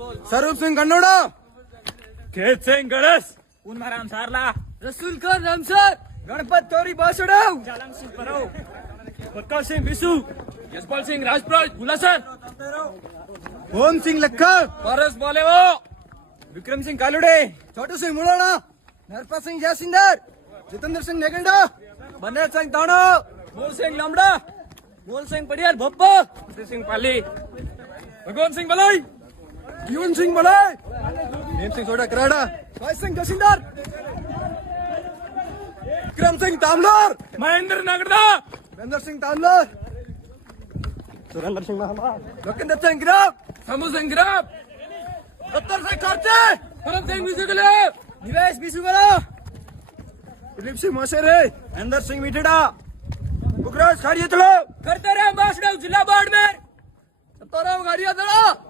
स्वरूप सिंग गन्नोडा, खेत सिंग गड़स, उन्माराम सारला, रसूल खान रामसर, गणपत तोरी बासुडाव, चालंग सिंह परो, प्रकाश सिंह बिसु, यशपाल सिंह राजपुर, गुलासर, ओम सिंह लखन, पारस बोलेवो, विक्रम सिंह कालुडे, छोटू सिंह मुलाना, नरपत सिंह जयसिंदर, जितेंद्र सिंह नेगंडा, बनेर सिंह ताणो, मोल सिंह लामड़ा, मोल सिंह पडियाल भप्पा, सिंह पाली, भगवान सिंह बलाई, यून सिंह बलाई, नेम सिंह सोडा कराड़ा, भाई सिंह जयसिंदर, विक्रम सिंह तामलोर, महेंद्र नगड़ा, महेंद्र सिंह तामलोर, सुरेंद्र सिंह महामा, लखिंदर सिंह गिराव, समू सिंह गिराप, दत्तर सिंह खर्चे, भरत सिंह बिसुगले, निवेश बिसुगला, दिलीप सिंह मोसेरे, महेंद्र सिंह मिठड़ा, बुकराज खाड़िया तड़ो, करते रहे बासुडाव जिला बाड़मेर, सत्ताराम खाड़िया तड़ो।